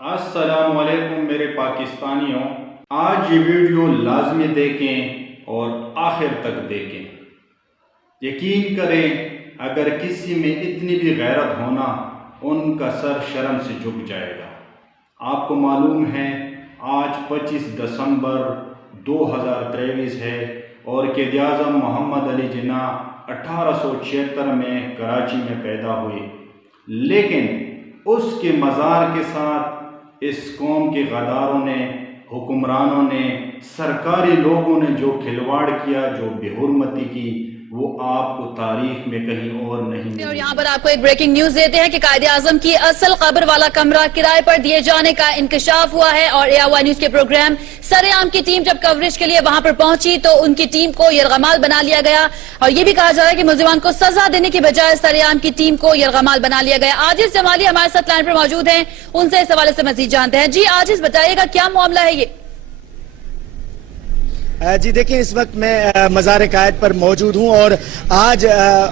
السلام علیکم میرے پاکستانیوں، آج یہ ویڈیو لازمی دیکھیں اور آخر تک دیکھیں۔ یقین کریں اگر کسی میں اتنی بھی غیرت ہونا، ان کا سر شرم سے جھک جائے گا۔ آپ کو معلوم ہے آج 25 دسمبر 2023 ہے اور قائد اعظم محمد علی جناح 1876 میں کراچی میں پیدا ہوئے، لیکن اس کے مزار کے ساتھ اس قوم کے غداروں نے، حکمرانوں نے، سرکاری لوگوں نے جو کھلواڑ کیا، جو بے حرمتی کی، وہ آپ کو تاریخ میں کہیں اور نہیں ملے۔ اور یہاں پر آپ کو ایک بریکنگ نیوز دیتے ہیں کہ قائد اعظم کی اصل قبر والا کمرہ کرائے پر دیے جانے کا انکشاف ہوا ہے، اور AR1 نیوز کے پروگرام سرعام کی ٹیم جب کوریج کے لیے وہاں پر پہنچی تو ان کی ٹیم کو یرغمال بنا لیا گیا، اور یہ بھی کہا جا رہا ہے کہ ملزمان کو سزا دینے کی بجائے سرعام کی ٹیم کو یرغمال بنا لیا گیا۔ عاجز جمالی ہمارے ساتھ لائن پر موجود ہیں، ان سے اس حوالے سے مزید جانتے ہیں۔ جی عاجز، بتائیے گا کیا معاملہ ہے یہ؟ جی دیکھیں، اس وقت میں مزار قائد پر موجود ہوں اور آج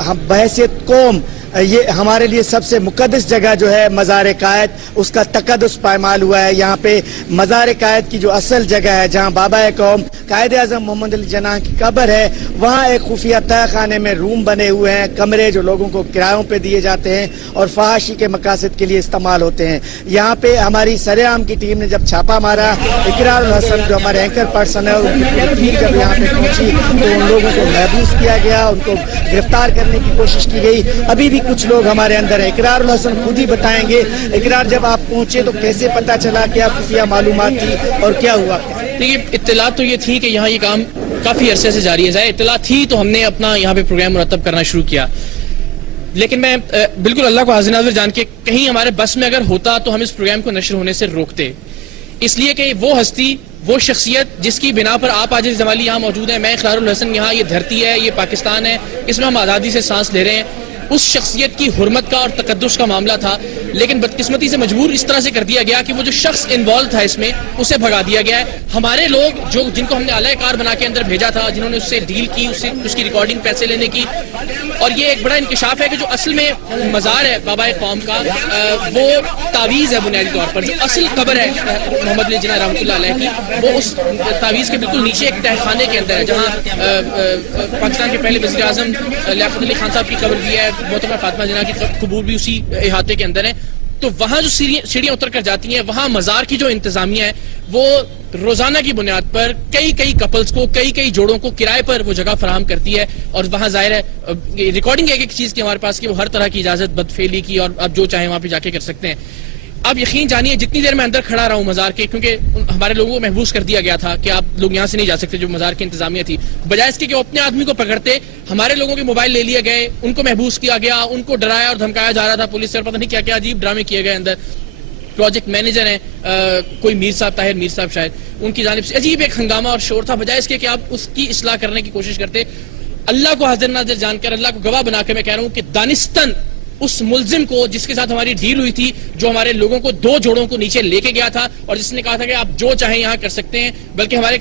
ہم بحیثیت قوم یہ ہمارے لیے سب سے مقدس جگہ جو ہے مزار قائد، اس کا تقدس پائمال ہوا ہے۔ یہاں پہ مزار قائد کی جو اصل جگہ ہے، جہاں بابا قوم قائد اعظم محمد علی جناح کی قبر ہے، وہاں ایک خفیہ تہہ خانے میں روم بنے ہوئے ہیں، کمرے جو لوگوں کو کرایوں پہ دیے جاتے ہیں اور فحاشی کے مقاصد کے لیے استعمال ہوتے ہیں۔ یہاں پہ ہماری سرعام کی ٹیم نے جب چھاپا مارا، اقرار الحسن جو ہمارے اینکر پرسن ہے اور ان کی ٹیم جب یہاں پہ پہنچی تو ان لوگوں کو محبوس کیا گیا، ان کو گرفتار کرنے کی کوشش کی گئی۔ ابھی بھی کچھ لوگ ہمارے اندر ہیں۔ اقرار الحسن خود ہی بتائیں گے، اقرار جب آپ پہنچے تو کیسے پتا چلا، کیا خفیہ معلومات تھی اور کیا ہوا؟ دیکھیے، اطلاع تو یہ تھی کہ یہاں یہ کام کافی عرصے سے جاری ہے، ظاہر اطلاع تھی تو ہم نے اپنا یہاں پہ پروگرام مرتب کرنا شروع کیا، لیکن میں بالکل اللہ کو حاضر ناظر جان کے کہیں ہمارے بس میں اگر ہوتا تو ہم اس پروگرام کو نشر ہونے سے روکتے، اس لیے کہ وہ ہستی، وہ شخصیت جس کی بنا پر آپ عاجز جمالی یہاں موجود ہیں، میں اقرار الحسن، یہاں یہ دھرتی ہے، یہ پاکستان ہے، اس میں ہم آزادی سے سانس لے رہے ہیں، اس شخصیت کی حرمت کا اور تقدس کا معاملہ تھا، لیکن بدقسمتی سے مجبور اس طرح سے کر دیا گیا کہ وہ جو شخص انوالو تھا اس میں، اسے بھگا دیا گیا ہے۔ ہمارے لوگ جن کو ہم نے اعلی کار بنا کے اندر بھیجا تھا، جنہوں نے اس سے ڈیل کی، اس کی ریکارڈنگ پیسے لینے کی، اور یہ ایک بڑا انکشاف ہے کہ جو اصل میں مزار ہے بابا قوم کا، وہ تعویذ ہے بنیادی طور پر۔ جو اصل قبر ہے محمد علی جناح رحمۃ اللہ علیہ کی، وہ اس تعویذ کے بالکل نیچے ایک تہہ خانے کے اندر ہے، جہاں پاکستان کے پہلے وزیر اعظم لیاقت علی خان صاحب کی قبر بھی ہے، محترمہ فاطمہ جناح کی قبور بھی اسی احاطے کے اندر ہے۔ تو وہاں جو سیڑھیاں اتر کر جاتی ہیں، وہاں مزار کی جو انتظامیہ ہے وہ روزانہ کی بنیاد پر کئی کپلز کو، کئی جوڑوں کو کرائے پر وہ جگہ فراہم کرتی ہے، اور وہاں ظاہر ہے ریکارڈنگ ایک چیز کی ہمارے پاس کہ وہ ہر طرح کی اجازت بدفعلی کی، اور اب جو چاہیں وہاں پہ جا کے کر سکتے ہیں۔ اب یقین جانیے جتنی دیر میں اندر کھڑا رہا ہوں مزار کے، کیونکہ ہمارے لوگوں کو محبوس کر دیا گیا تھا کہ آپ لوگ یہاں سے نہیں جا سکتے، جو مزار کی انتظامیہ تھی، بجائے اس کے کہ وہ اپنے آدمی کو پکڑتے، ہمارے لوگوں کے موبائل لے لیے گئے، ان کو محبوس کیا گیا، ان کو ڈرایا اور دھمکایا جا رہا تھا پولیس سے، اور پتہ نہیں کیا کیا عجیب ڈرامے کیے گئے اندر۔ پروجیکٹ مینیجر ہیں کوئی میر صاحب، طاہر میر صاحب شاید، ان کی جانب سے عجیب ایک ہنگامہ اور شور تھا، بجائے اس کے کہ آپ اس کی اصلاح کرنے کی کوشش کرتے۔ اللہ کو حاضر ناظر جان کر، اللہ کو گواہ بنا کے میں کہہ رہا ہوں کہ دانستاً اس ملزم کو جس کے ساتھ ہماری ڈیل ہوئی تھی، جو ہمارے لوگوں کو 2 جوڑوں کو نیچے لے کے گیا تھا اور جس نے کہا تھا کہ آپ جو چاہیں یہاں کر سکتے ہیں، بلکہ ہمارے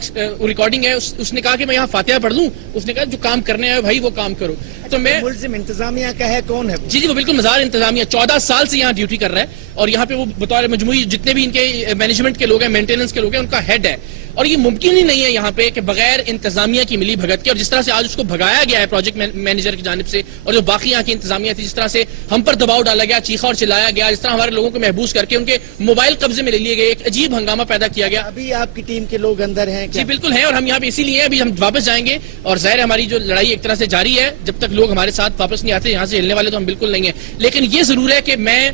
ریکارڈنگ ہے، اس نے کہا کہ میں یہاں فاتحہ پڑھ لوں، اس نے کہا جو کام کرنے آئے بھائی وہ کام کرو۔ تو میں ملزم انتظامیہ کا ہے، کون ہے؟ جی وہ بالکل مزار انتظامیہ 14 سال سے یہاں ڈیوٹی کر رہا ہے، اور یہاں پہ وہ بطور مجموعی جتنے بھی ان کے مینجمنٹ کے لوگ ہیں، مینٹیننس کے لوگ ہیں، ان کا ہیڈ ہے، اور یہ ممکن ہی نہیں ہے یہاں پہ کہ بغیر انتظامیہ کی ملی بھگت کے، اور جس طرح سے آج اس کو بھگایا گیا ہے پروجیکٹ مینیجر کی جانب سے، اور جو باقی یہاں کی انتظامیہ تھی، جس طرح سے ہم پر دباؤ ڈالا گیا، چیخا اور چلایا گیا، جس طرح ہمارے لوگوں کو محبوس کر کے ان کے موبائل قبضے میں لے لیے گئے، ایک عجیب ہنگامہ پیدا کیا گیا۔ ابھی آپ کی ٹیم کے لوگ اندر ہیں؟ جی بالکل ہیں، اور ہم یہاں پہ اسی لیے ابھی ہم واپس جائیں گے، اور ظاہر ہماری جو لڑائی ایک طرح سے جاری ہے جب تک لوگ ہمارے ساتھ واپس نہیں آتے، یہاں سے ہلنے والے تو ہم بالکل نہیں ہیں، لیکن یہ ضرور ہے کہ میں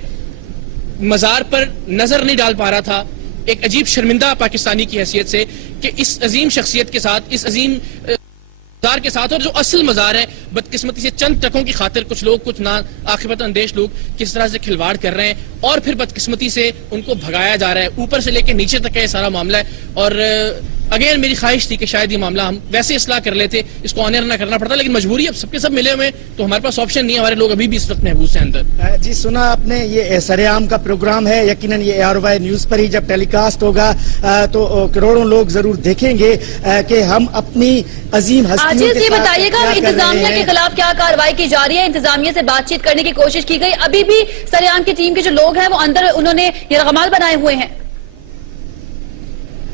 مزار پر نظر نہیں ڈال پا رہا تھا ایک عجیب شرمندہ پاکستانی کی حیثیت سے کہ اس عظیم شخصیت کے ساتھ، اس عظیم مزار کے ساتھ، اور جو اصل مزار ہے، بدقسمتی سے چند ٹکوں کی خاطر کچھ لوگ، کچھ نا عاقبت اندیش لوگ کس طرح سے کھلواڑ کر رہے ہیں، اور پھر بدقسمتی سے ان کو بھگایا جا رہا ہے، اوپر سے لے کے نیچے تک کا یہ سارا معاملہ ہے۔ اور اگین میری خواہش تھی کہ شاید یہ معاملہ ہم ویسے اصلاح کر لیتے، اس کو آنر نہ کرنا پڑتا، لیکن مجبوری اب سب کے سب ملے ہوئے تو ہمارے پاس آپشن نہیں ہے، ہمارے لوگ ابھی بھی اس وقت محبوس ہیں اندر۔ جی سنا آپ نے، یہ سرعام کا پروگرام ہے، یقیناً یہ AR1 نیوز پر ہی جب ٹیلی کاسٹ ہوگا تو کروڑوں لوگ ضرور دیکھیں گے کہ ہم اپنی عظیم ہستیوں کے ساتھ بتائیے گا انتظامیہ کے خلاف کیا کارروائی کی جا رہی ہے؟ انتظامیہ سے بات چیت کرنے کی کوشش کی گئی، ابھی بھی سرعام کی ٹیم کے جو لوگ ہیں وہ اندر انہوں نے یرغمال بنائے ہوئے ہیں؟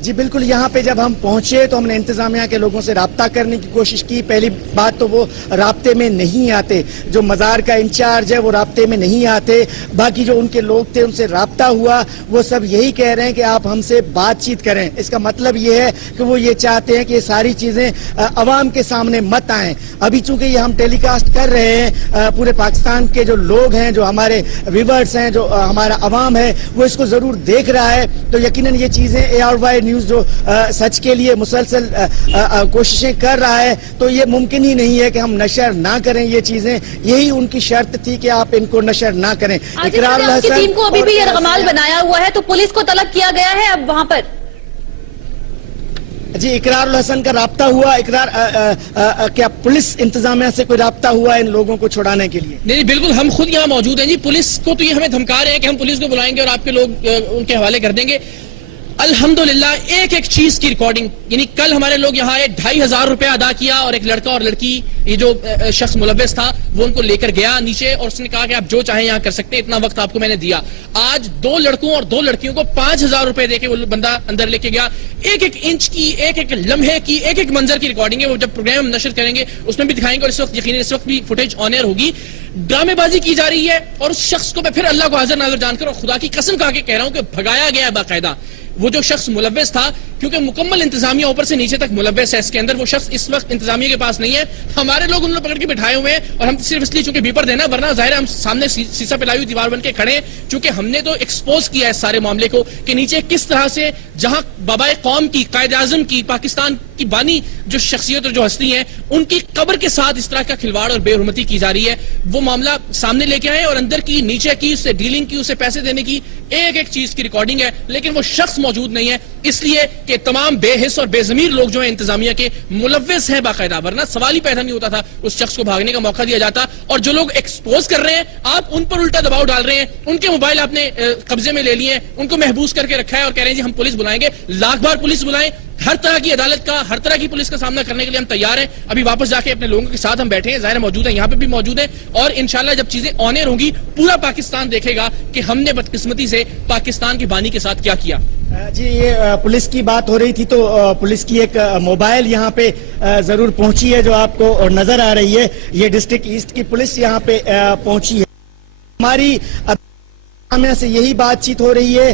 جی بالکل, یہاں پہ جب ہم پہنچے تو ہم نے انتظامیہ کے لوگوں سے رابطہ کرنے کی کوشش کی. پہلی بات تو وہ رابطے میں نہیں آتے, جو مزار کا انچارج ہے وہ رابطے میں نہیں آتے. باقی جو ان کے لوگ تھے ان سے رابطہ ہوا, وہ سب یہی کہہ رہے ہیں کہ آپ ہم سے بات چیت کریں. اس کا مطلب یہ ہے کہ وہ یہ چاہتے ہیں کہ یہ ساری چیزیں عوام کے سامنے مت آئیں. ابھی چونکہ یہ ہم ٹیلی کاسٹ کر رہے ہیں, پورے پاکستان کے جو لوگ ہیں, جو ہمارے ویورز ہیں, جو ہمارا عوام ہے, وہ اس کو ضرور دیکھ رہا ہے. تو یقیناً یہ چیزیں ARY نیوز جو سچ کے لیے مسلسل کوششیں کر رہا ہے, تو یہ ممکن ہی نہیں ہے کہ ہم نشر نہ کریں یہ چیزیں. یہی ان کی شرط تھی کہ آپ ان کو نشر نہ کریں. اقرار الحسن ٹیم کو ابھی بھی یرغمال بنایا ہوا ہے, تو پولیس کو طلب کیا گیا ہے اب وہاں پر. جی اقرار الحسن کا رابطہ ہوا. کیا پولیس انتظامیہ سے کوئی رابطہ ہوا ان لوگوں کو چھڑانے کے لیے؟ نہیں بالکل, ہم خود یہاں موجود ہیں جی. پولیس کو تو یہ ہمیں دھمکا رہے ہیں کہ ہم پولیس کو بلائیں گے اور آپ کے لوگ ان کے حوالے کر دیں گے. الحمدللہ ایک ایک چیز کی ریکارڈنگ, یعنی کل ہمارے لوگ یہاں آئے, 2500 روپے ادا کیا, اور ایک لڑکا اور لڑکی, یہ جو شخص ملوث تھا وہ ان کو لے کر گیا نیچے, اور اس نے کہا کہ آپ جو چاہیں یہاں کر سکتے ہیں, اتنا وقت آپ کو میں نے دیا. آج 2 لڑکوں اور 2 لڑکیوں کو 5000 روپے دے کے وہ بندہ اندر لے کے گیا. ایک ایک انچ کی, ایک ایک لمحے کی, ایک ایک منظر کی ریکارڈنگ ہے. وہ جب پروگرام ہم نشر کریں گے اس میں بھی دکھائیں گے, اور اس وقت یقیناً اس وقت بھی فوٹیج آن ایئر ہوگی. ڈرامے بازی کی جا رہی ہے, اور اس شخص کو میں پھر اللہ کو حاضر ناظر جان کر اور خدا کی قسم کھا کے کہہ رہا ہوں کہ بھگایا گیا ہے باقاعدہ. وہ جو شخص ملوث تھا, کیونکہ مکمل انتظامیہ اوپر سے نیچے تک ملوث ہے اس کے اندر, وہ شخص اس وقت انتظامیہ کے پاس نہیں ہے. ہمارے لوگ انہوں نے پکڑ کے بٹھائے ہوئے ہیں, اور ہم صرف اس لیے چونکہ بیپر دینا, ورنہ ظاہر ہے ہم سامنے سیسا پلائی ہوئی دیوار بن کے کھڑے ہیں, چونکہ ہم نے تو ایکسپوز کیا ہے اس سارے معاملے کو کہ نیچے کس طرح سے جہاں بابائے قوم کی, قائد اعظم کی, پاکستان کی بانی جو شخصیت اور جو ہستی ہیں, ان کی قبر کے ساتھ اس طرح کا کھلواڑ اور بے حرمتی کی جا رہی ہے. وہ معاملہ سامنے لے کے آئے, اور اندر کی, نیچے کی, اس سے ڈیلنگ کی, اسے پیسے دینے کی, ایک ایک چیز کی ریکارڈنگ ہے. لیکن وہ شخص موجود نہیں ہے, اس لیے کہ تمام بے حس اور بے ضمیر لوگ جو ہیں انتظامیہ کے ملوث ہیں باقاعدہ, ورنہ سوال ہی پیدا نہیں ہوتا تھا, اس شخص کو بھاگنے کا موقع دیا جاتا. اور جو لوگ ایکسپوز کر رہے ہیں, آپ ان پر الٹا دباؤ ڈال رہے ہیں, ان کے موبائل آپ نے قبضے میں لے لیے ہیں, ان کو محبوس کر کے رکھا ہے, اور کہہ رہے ہیں جی ہم پولیس بلائیں گے. لاکھ بار پولیس بلائیں, ہر طرح کی عدالت کا, ہر طرح کی پولیس کا سامنا کرنے کے لیے ہم تیار ہیں. ابھی واپس جا کے اپنے لوگوں کے ساتھ ہم بیٹھے ہیں, ظاہر موجود ہیں, یہاں پہ بھی موجود ہیں, اور انشاءاللہ جب چیزیں آن ایئر ہوں گی پورا پاکستان دیکھے گا کہ ہم نے بدقسمتی سے پاکستان کی بانی کے ساتھ کیا کیا. جی یہ پولیس کی بات ہو رہی تھی, تو پولیس کی ایک موبائل یہاں پہ ضرور پہنچی ہے جو آپ کو نظر آ رہی ہے. یہ ڈسٹرکٹ ایسٹ کی پولیس یہاں پہ پہنچی ہے. ہماری میں سے یہی بات چیت ہو رہی ہے.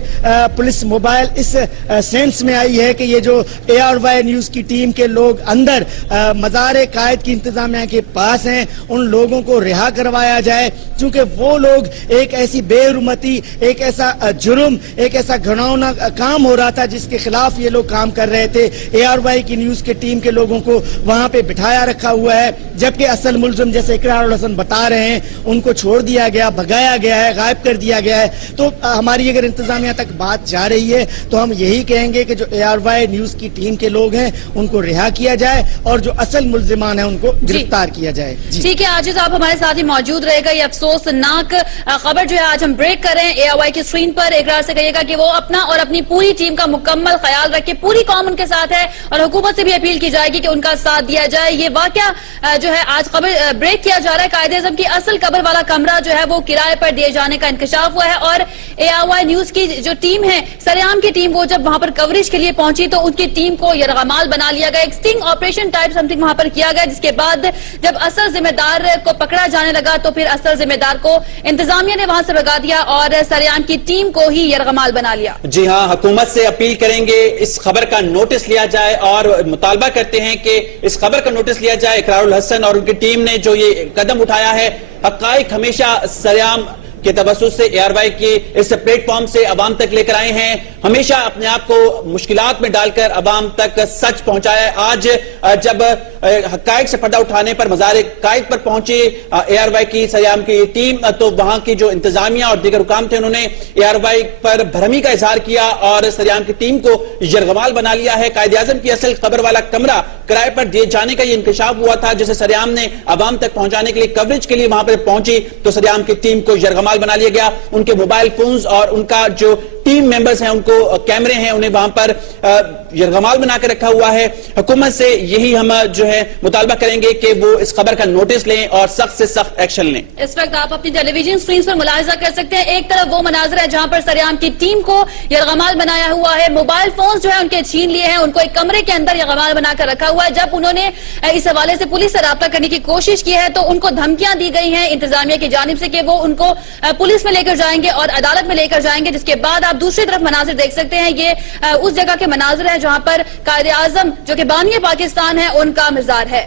پولیس موبائل اس سینس میں آئی ہے کہ یہ جو ARY نیوز کی ٹیم کے لوگ اندر مزار قائد کی انتظامیہ کے پاس ہیں, ان لوگوں کو رہا کروایا جائے, چونکہ وہ لوگ ایک ایسی بے حرمتی, ایک ایسا جرم, ایک ایسا گھناؤنا کام ہو رہا تھا جس کے خلاف یہ لوگ کام کر رہے تھے. ARY کی نیوز کے ٹیم کے لوگوں کو وہاں پہ بٹھایا رکھا ہوا ہے, جبکہ اصل ملزم جیسے اقرار الحسن بتا رہے ہیں ان کو چھوڑ دیا گیا, بھگایا گیا ہے, غائب کر دیا گیا ہے. تو ہماری اگر انتظامیہ تک بات جا رہی ہے تو ہم یہی کہیں گے کہ جو ARY نیوز کی ٹیم کے لوگ ہیں ان کو رہا کیا جائے, اور جو اصل ملزمان ہیں ان کو گرفتار کیا جائے. ٹھیک ہے عاجز, آپ ہمارے ساتھ ہی موجود رہے گا. یہ افسوسناک خبر جو ہے آج ہم بریک کر رہے ہیں ARY کی اسکرین پر. اقرار سے کہیے گا کہ وہ اپنا اور اپنی پوری ٹیم کا مکمل خیال رکھے, پوری قوم ان کے ساتھ ہے, اور حکومت سے بھی اپیل کی جائے گی کہ ان کا ساتھ دیا جائے. یہ واقعہ جو ہے آج خبر بریک کیا جا رہا ہے. قائد اعظم کی اصل قبر والا کمرہ جو ہے وہ کرائے پر دیے جانے کا انکشاف ہوا ہے, اور ARY نیوز کی جو ٹیم ہے, سریام کی ٹیم, وہ جب وہاں پر کوریج کے لیے پہنچی تو ان کی ٹیم کو یرغمال بنا لیا گیا. ایک سٹنگ آپریشن ٹائپ سمتھنگ وہاں پر کیا گیا, جس کے بعد جب اصل ذمہ دار کو پکڑا جانے لگا تو پھر اصل ذمہ دار کو انتظامیہ نے وہاں سے بھگا دیا اور سریام کی ٹیم کو ہی یرغمال بنا لیا. جی ہاں, حکومت سے اپیل کریں گے اس خبر کا نوٹس لیا جائے, اور مطالبہ کرتے ہیں کہ اس خبر کا نوٹس لیا جائے. اقرار الحسن اور ان کی ٹیم نے جو یہ قدم اٹھایا ہے, حقائق ہمیشہ سریام کے توسط سے ARY کی اس پلیٹ فارم سے عوام تک لے کر آئے ہیں, ہمیشہ اپنے آپ کو مشکلات میں ڈال کر عوام تک سچ پہنچایا ہے. آج جب حقائق سے پردہ اٹھانے پر مزار قائد پر پہنچی ARY کی سریام کی ٹیم, تو وہاں کی جو انتظامیہ اور دیگر حکام تھے انہوں نے ARY پر بھرمی کا اظہار کیا اور سریام کی ٹیم کو یرغمال بنا لیا ہے. قائد اعظم کی اصل قبر والا کمرہ کرائے پر دیے جانے کا یہ انکشاف ہوا تھا, جسے سریام نے عوام تک پہنچانے کے لیے, کوریج کے لیے وہاں پر پہنچی تو سریام کی ٹیم کو یرغمال استعمال بنا لیا گیا. ان کے موبائل فونز اور ان کا جو ٹیم ممبرز ہیں ان کو کیمرے ہیں انہیں وہاں پر یرغمال بنا کے رکھا ہوا ہے. حکومت سے یہی ہم جو ہے مطالبہ کریں گے کہ وہ اس خبر کا نوٹس لیں اور سخت سے سخت ایکشن لیں. اس وقت آپ اپنی ٹیلی ویژن سکرینز پر ملاحظہ کر سکتے ہیں ایک طرف وہ مناظر ہے جہاں پر سریام کی ٹیم کو یرغمال بنایا ہوا ہے, موبائل فونز جو ہے ان کے چھین لیے ہیں, ان کو ایک کمرے کے اندر یرغمال بنا کر رکھا ہوا ہے. جب انہوں نے اس حوالے سے پولیس سے رابطہ کرنے کی کوشش کی ہے تو ان کو دھمکیاں دی گئی ہیں انتظامیہ کی جانب سے کہ وہ ان کو پولیس میں لے کر جائیں گے اور عدالت میں لے کر جائیں گے. جس کے بعد آپ دوسری طرف مناظر دیکھ سکتے ہیں, یہ اس جگہ کے مناظر ہیں جہاں پر قائد اعظم جو کہ بانی پاکستان ہے ان کا مزار ہے.